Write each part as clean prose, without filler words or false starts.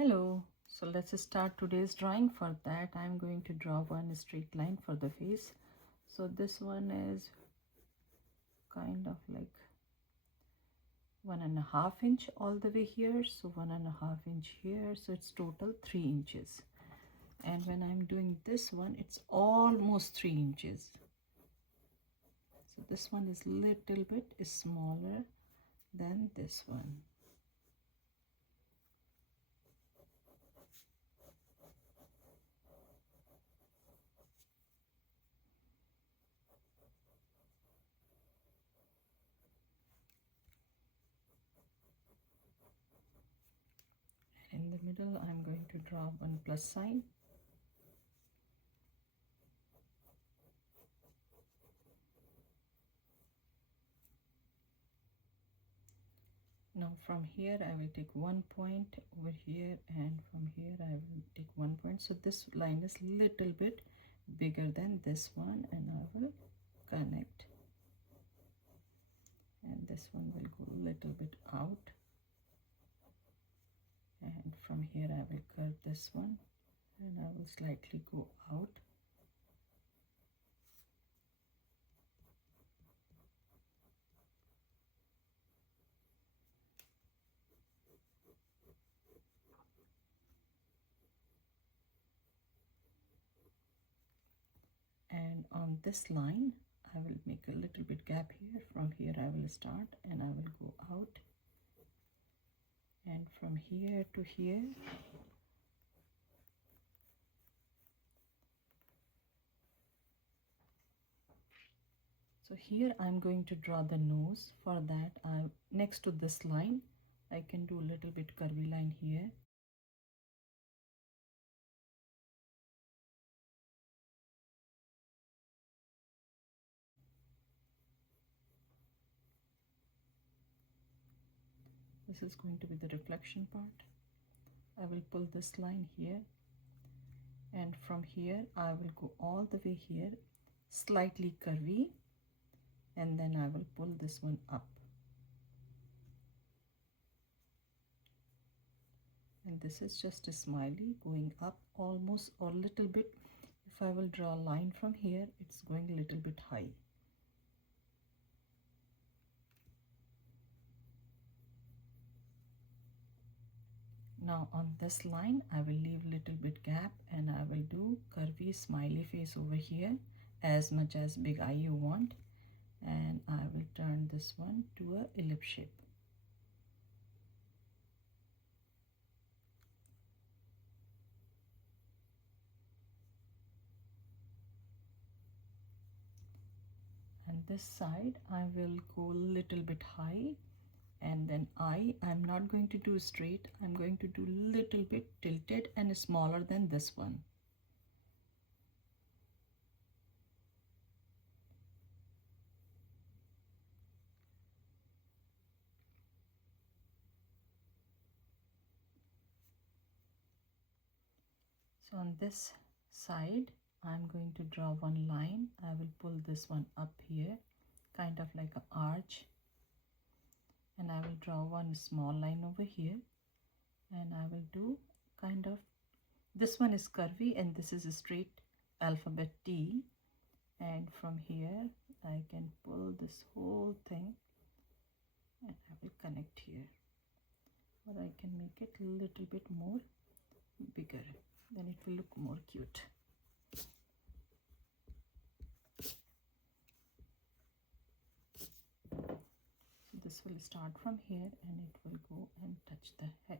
Hello, so let's start today's drawing. For that I'm going to draw one straight line for the face. So this one is kind of like 1.5 inch all the way here, so 1.5 inch here, so it's total 3 inches. And when I'm doing this one, it's almost 3 inches. So this one is little bit smaller than this one. In the middle I'm going to draw one plus sign. Now from here I will take 1 point over here, and from here I will take 1 point. So this line is little bit bigger than this one, and I will connect, and this one will go a little bit out, and from here I will curve this one, and I will slightly go out. And on this line I will make a little bit gap here. From here I will start and I will go out, and from here to here so here I'm going to draw the nose. For that next to this line I can do a little bit curvy line here. This is going to be the reflection part. I will pull this line here, and from here I will go all the way here, slightly curvy, and then I will pull this one up. And this is just a smiley going up almost, or little bit. If I will draw a line from here, it's going a little bit high. Now on this line I will leave little bit gap, and I will do curvy smiley face over here, as much as big eye you want, and I will turn this one to a ellipse shape. And this side I will go a little bit high, and then I'm not going to do straight, I'm going to do little bit tilted and smaller than this one. So on this side I'm going to draw one line. I will pull this one up here, kind of like an arch, and I will draw one small line over here, and I will do kind of, this one is curvy and this is a straight alphabet T, and from here I can pull this whole thing and I will connect here, or I can make it a little bit more bigger, then it will look more cute. So this will start from here and it will go and touch the head.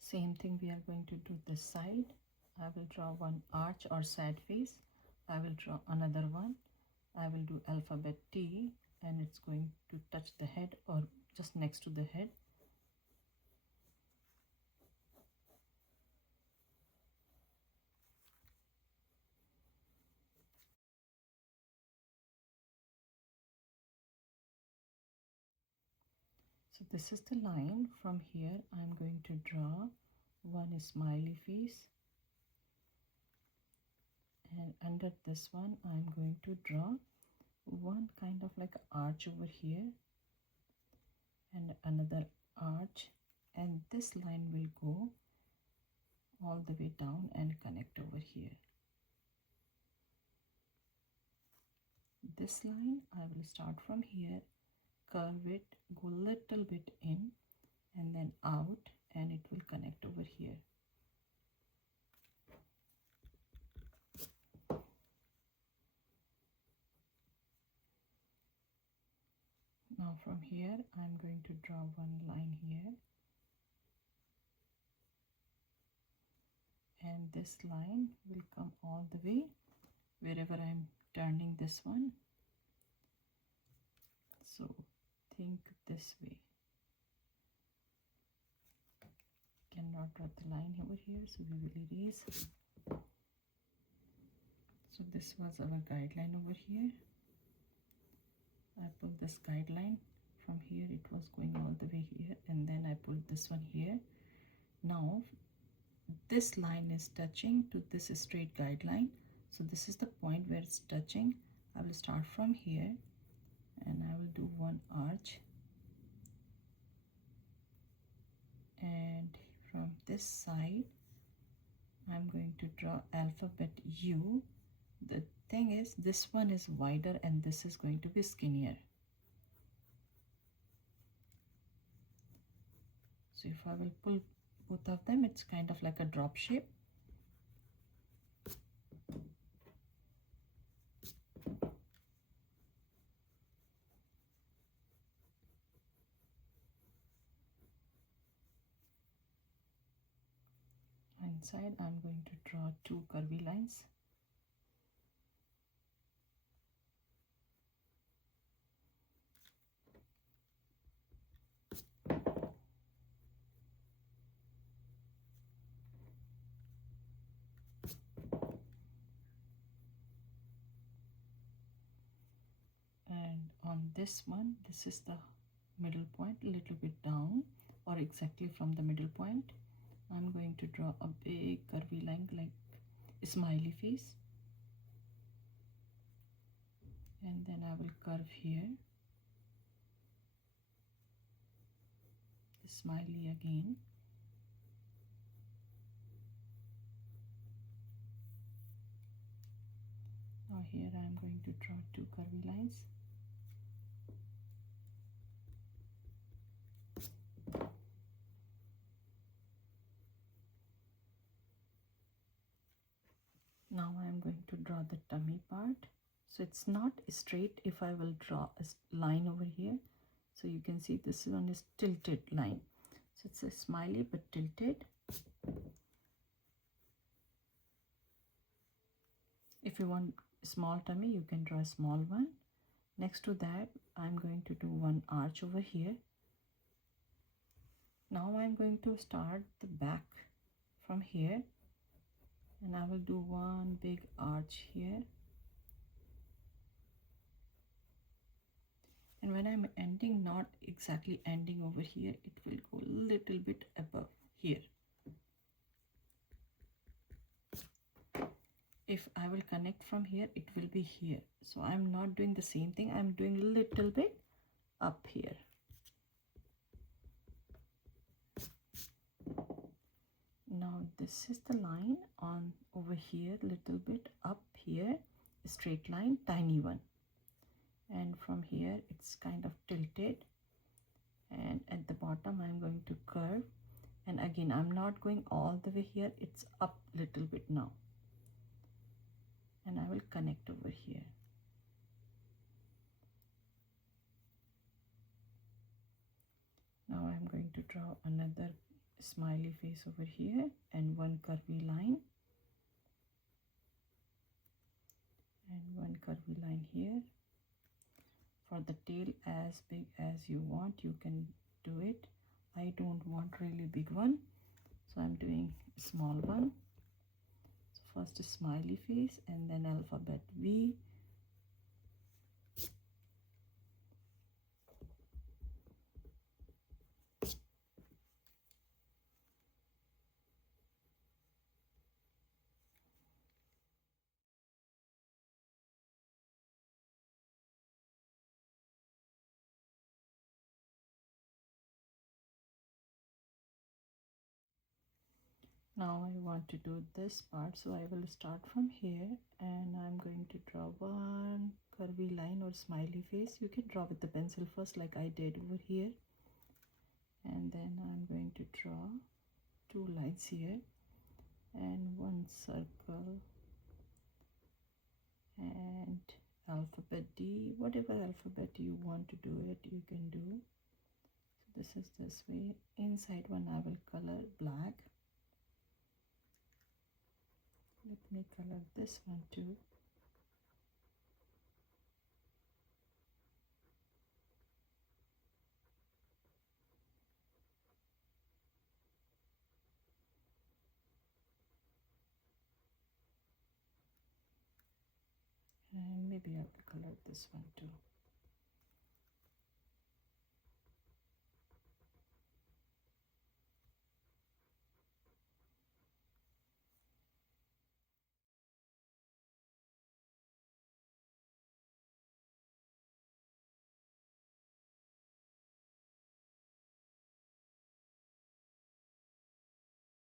Same thing we are going to do this side. I will draw one arch or sad face. I will draw another one. I will do alphabet T, and it's going to touch the head or just next to the head. So this is the line. From here I'm going to draw one smiley face, and under this one I'm going to draw one kind of like arch over here and another arch, and this line will go all the way down and connect over here. This line I will start from here, curve it, go little bit in and then out, and it will connect over here. Now from here I'm going to draw one line here, and this line will come all the way wherever I'm turning this one. So think this way. Cannot draw the line over here, so we will erase. So this was our guideline over here. I pulled this guideline from here, it was going all the way here, and then I pulled this one here. Now this line is touching to this straight guideline, so this is the point where it's touching. I will start from here and I will do one arch, and from this side I'm going to draw alphabet U. The thing is, this one is wider and this is going to be skinnier. So if I will pull both of them, it's kind of like a drop shape. Inside I'm going to draw two curvy lines. And on this one, this is the middle point, a little bit down or exactly from the middle point. I'm going to draw a big curvy line like a smiley face, and then I will curve here, the smiley again. Now here I am going to draw two curvy lines. Now I am going to draw the tummy part. So it's not straight if I will draw a line over here. So you can see this one is tilted line. So it's a smiley but tilted. If you want a small tummy, you can draw a small one. Next to that, I'm going to do one arch over here. Now I'm going to start the back from here, and I will do one big arch here. And when I'm ending, not exactly ending over here, it will go a little bit above here. If I will connect from here, it will be here. So I'm not doing the same thing, I'm doing a little bit up here. Now this is the line on over here, little bit up here, straight line, tiny one. And from here it's kind of tilted, and at the bottom I'm going to curve, and again I'm not going all the way here, it's up little bit now, and I will connect over here. Now I'm going to draw another smiley face over here and one curvy line and one curvy line here. For the tail, as big as you want, you can do it. I don't want really big one, so I'm doing a small one. So first a smiley face and then alphabet V. Now I want to do this part, so I will start from here and I'm going to draw one curvy line or smiley face. You can draw with the pencil first like I did over here, and then I'm going to draw two lines here and one circle and alphabet D. Whatever alphabet you want to do it, you can do. So this is this way. Inside one I will color black. Let me color this one too. And maybe I will color this one too.